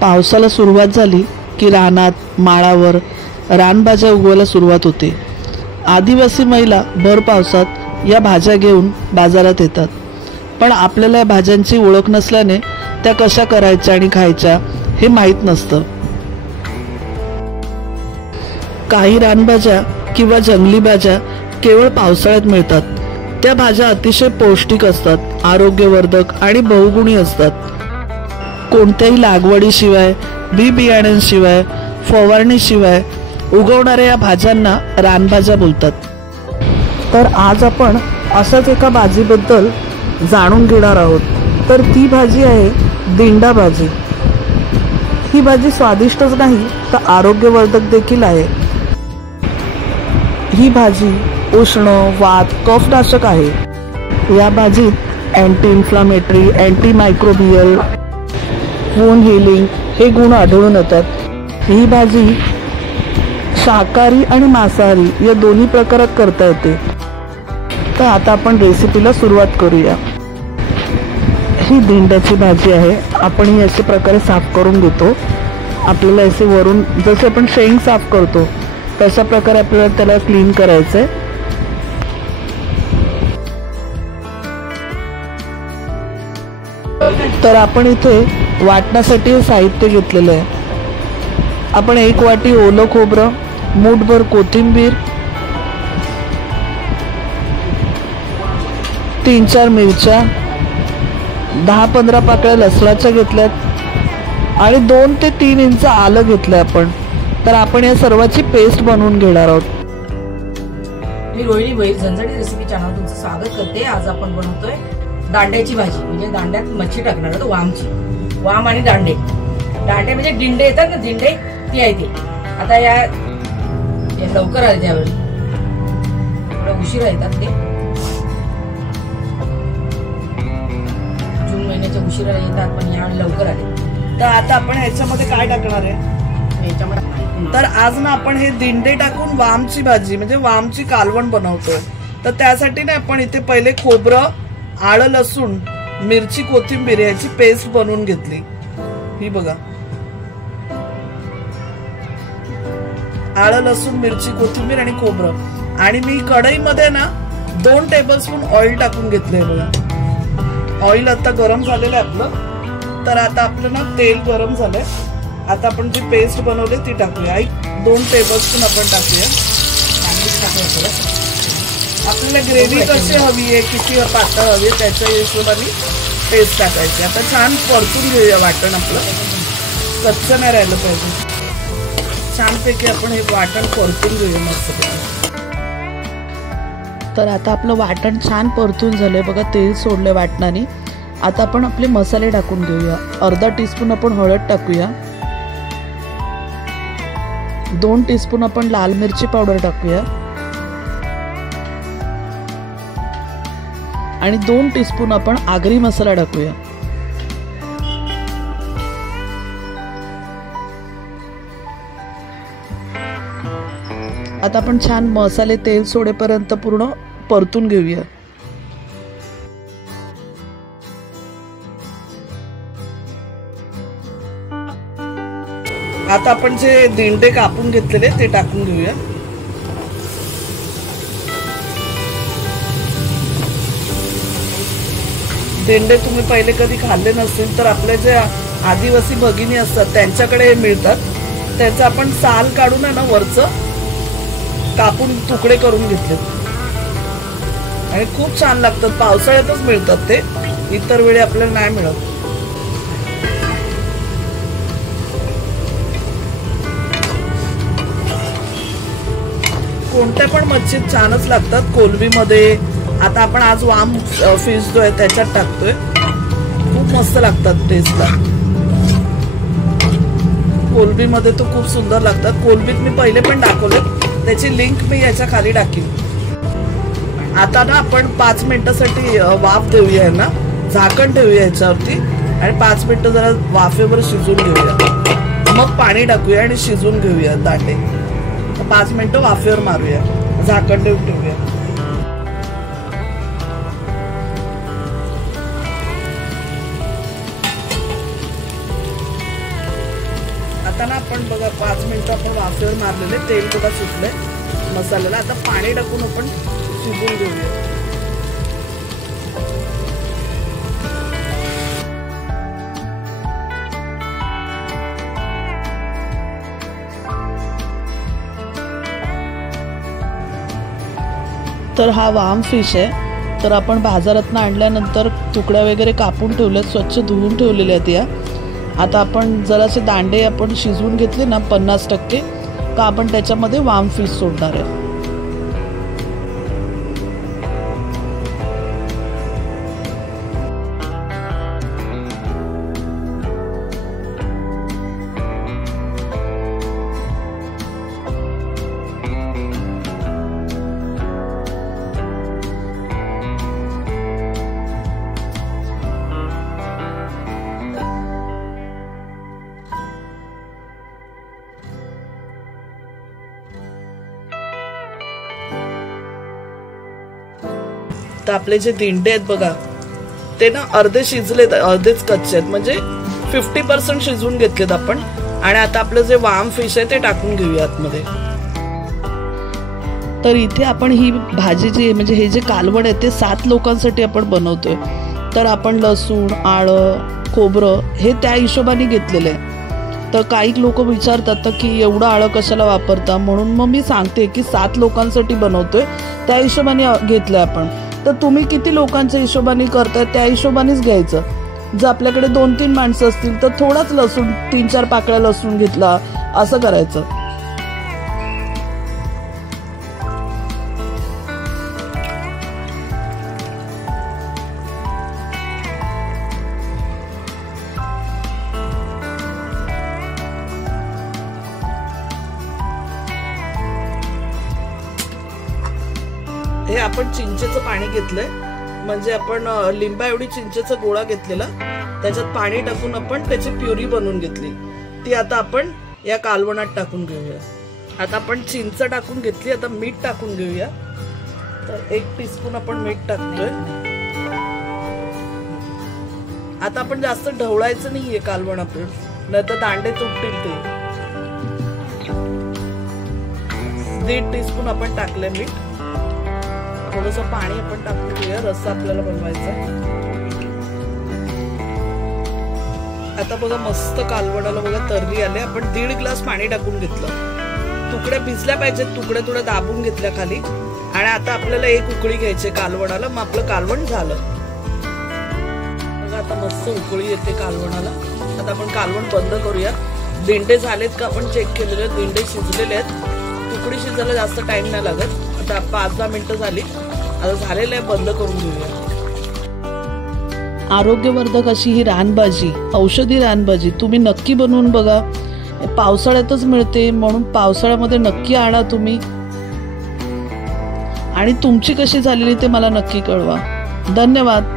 पावसाला सुरुवात झाली की रानात माळावर रानभाज्या उगवायला सुरुवात होते। आदिवासी महिला भर पावसात या भाज्या घेऊन बाजारात येतात, पण आपल्याला या भाज्यांची ओळख नसल्याने त्या कशा करायच्या आणि खायच्या हे माहीत नसतं। काही रानभाज्या किंवा जंगली भाज्या केवळ पावसाळ्यात मिळतात। त्या भाज्या अतिशय पौष्टिक असतात, आरोग्यवर्धक आणि बहुगुणी असतात। कोणत्याही लागवडीशिवाय, बी बियाण्यांशिवाय, फवारणीशिवाय उगवणाऱ्या या भाज्यांना रानभाज्या बोलतात। तर आज आपण अशाच एका भाजीबद्दल जाणून घेणार आहोत। तर ती भाजी आहे दिंडा भाजी। ही भाजी स्वादिष्टच नाही तर आरोग्यवर्धक देखील आहे। ही भाजी उष्ण, वात, कफनाशक आहे। या भाजीत anti inflammatory, anti microbial, wound healing हे गुण आढळून येतात। ही भाजी शाकाहारी आणि मांसाहारी या दोन्ही प्रकारात करता येते। तर आता आपण रेसिपीला सुरुवात करूया। ही दिंड्याची भाजी आहे। आपण ही अशा प्रकारे साफ करून घेतो। आपल्याला असे वरून जसे आपण शेंग साफ करतो तशा प्रकारे आपल्याला त्याला क्लीन करायचंय। तर आपण इथे वाटण्यासाठी साहित्य घेतलेलं आहे। आपण 1 वाटी ओलं खोबरं, मूठभर कोथिंबीर, 3-4 मिरच्या, 10-15 पाकळ्या लसणाच्या घेतल्यात आणि 2 ते 3 इंच आलं घेतलं आपण। तर आपण या सर्वाची पेस्ट बनवून घेणार आहोत। मी रोहिणी बैल झणझणीत रेसिपी चॅनल तुमचं स्वागत करते। आज आपण बनवतोय दांड्याची भाजी, म्हणजे दांड्यात मच्छी टाकणार आहोत, वामची। वाम आणि दांडे, दांडे म्हणजे दिंडे येतात ना, दिंडे ती आहे ती। आता या लवकर आले, त्यावेळी थोडा उशिरा येतात ते, जून महिन्याच्या उशिरा येतात, पण यावेळी लवकर आले। तर आता आपण ह्याच्यामध्ये काय टाकणार आहे? तर आज ना आपण हे दिंडे टाकून वामची भाजी म्हणजे वामची कालवण बनवतोय। तर त्यासाठी ना आपण इथे पहिले खोबरं, आलं, लसूण, मिरची, कोथिंबीर याची पेस्ट बनवून घेतली। ही बघा, आलं, लसूण, मिरची, कोथिंबीर आणि खोबरं। आणि मी कढईमध्ये ना 2 टेबलस्पून ऑइल टाकून घेतलंय बघा। ऑइल आता गरम झालेलं आहे आपलं। तर आता आपलं ना तेल गरम झालंय। आता आपण जी पेस्ट बनवली ती टाकूया। 2 टेबलस्पून आपण टाकूया। आपल्याला ग्रेव्ही कशी हवी आहे, किती पातळ हवी आहे त्याच्या हिशोबाने पेस्ट टाकायची। आता छान परतून घेऊया वाटण, आपलं कच्चं नाही राहिलं पाहिजे। छानपैकी आपण हे वाटण परतून घेऊया मस्त। तर आता आपलं वाटण छान परतून झालंय बघा, तेल सोडलंय वाटणाने। आता आपण आपले मसाले टाकून घेऊया। अर्धा टीस्पून आपण हळद टाकूया, 2 टीस्पून आपण लाल मिरची पावडर टाकूया आणि 2 टीस्पून आपण आगरी मसाला टाकूया। आता आपण छान मसाले तेल सोडेपर्यंत पूर्ण परतून घेऊया। आता आपण जे दिंडे कापून घेतलेले ते टाकून घेऊया। दिंडे तुम्ही पहिले कधी खाल्ले नसतील तर आपले जे आदिवासी भगिनी असतात त्यांच्याकडे हे मिळतात। त्याचं आपण साल काढून आहे ना वरचं कापून तुकडे करून घेतले आणि खूप छान लागतात। पावसाळ्यातच मिळतात ते, इतर वेळी आपल्याला नाही मिळत। कोणत्या पण मच्छीत छानच लागतात, कोलंबीमध्ये। आता आपण आज वाम फिशतोय त्याच्यात टाकतोय, खूप मस्त लागतात टेस्टला। कोलंबीमध्ये तो खूप सुंदर लागतात। कोलंबीत मी पहिले पण दाखवले, त्याची लिंक मी याच्या खाली टाकीन। आता ना आपण 5 मिनिटासाठी वाफ देऊया ना, झाकण ठेवूया याच्यावरती आणि 5 मिनिटं जरा वाफेवर शिजून घेऊया। मग पाणी टाकूया आणि शिजून घेऊया दांडे। 5 मिनिटं वाफेवर मारूया, झाकण ठेवून ठेवूया। बघा 5 मिनिटं आपण वाफेवर मारलेले, तेल बघा सुटले मसाल्याला. आता पाणी टाकून आपण शिजवून घेऊया. तर हा वाम फिश आहे. तर आपण बाजारातनं आणल्यानंतर तुकड्या वगैरे कापून ठेवल्यात, स्वच्छ धुवून ठेवलेल्या आहेत या. आता आपण जरासे दांडे आपण शिजवून घेतले ना 50% का आपण त्याच्यामध्ये वाम फिश सोडणार आहे. तर आपले जे दिंडे आहेत बघा ते ना अर्धे शिजलेत, अर्धेच कच्चे आहेत, म्हणजे 50% शिजवून घेतलेत आपण. आणि आता आपलं जे वाम फिश आहे ते टाकून घेऊया आतमध्ये. तर इथे आपण ही भाजी जी म्हणजे हे जे कालवण आहे ते 7 लोकांसाठी आपण बनवतोय. तर आपण लसूण, आलं, खोबरं हे त्या हिशोबाने घेतलेलं आहे. तर काही लोक विचारतात की एवढं आळं कशाला वापरता, म्हणून मग मी सांगते की 7 लोकांसाठी बनवतोय त्या हिशोबाने घेतलंय आपण. तर तुम्ही किती लोकांच्या हिशोबाने करताय त्या हिशोबानेच घ्यायचं. जर आपल्याकडे 2-3 माणसं असतील तर थोडाच लसूण, 3-4 पाकळ्या लसूण घेतला असं करायचं. हे आपण चिंचेचं पाणी घेतलंय, म्हणजे आपण लिंबा एवढी चिंचेचा गोळा घेतलेला, त्याच्यात पाणी टाकून आपण त्याची प्युरी बनवून घेतली. ती आता आपण या कालवणात टाकून घेऊया. आता आपण चिंच टाकून घेतली. आता मीठ टाकून घेऊया. तर 1 टीस्पून आपण मीठ टाकतोय. आता आपण जास्त ढवळायचं नाहीये कालवण आपलं, नाहीतर दांडे तुटतील ते. 1.5 टीस्पून आपण टाकलंय मीठ. थोडंसं पाणी आपण टाकून घेऊया, रस्सा आपल्याला बनवायचा. आता बघा मस्त कालवणाला बघा तर्री आले. आपण 1.5 ग्लास पाणी टाकून घेतलं. तुकड्या भिजल्या पाहिजेत, तुकड्या थोड्या दाबून घेतल्या खाली. आणि आता आपल्याला 1 उकळी घ्यायची कालवणाला, मग आपलं कालवण झालं. बघा आता मस्त उकळी येते कालवणाला. आता आपण कालवण बंद करूया. दिंडे झालेत का आपण चेक केलेले, दिंडे शिजलेले आहेत. तुकडी शिजायला जास्त टाइम नाही लागत. आता 5-10 मिनिटं झाली. आता झालेलं आहे, बंद करून घेऊया. आरोग्यवर्धक अशी ही रानभाजी, औषधी रानभाजी तुम्ही नक्की बनवून बघा. पावसाळ्यातच मिळते, म्हणून पावसाळ्यामध्ये नक्की आणा तुम्ही. आणि तुमची कशी झालेली ते मला नक्की कळवा. धन्यवाद.